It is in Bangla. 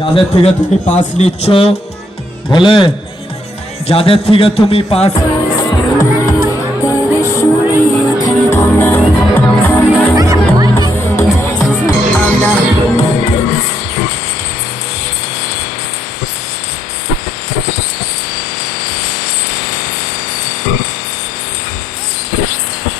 যাদের থেকে তুমি পাস নিচ্ছ বলে যাদের থেকে তুমি পাস Thank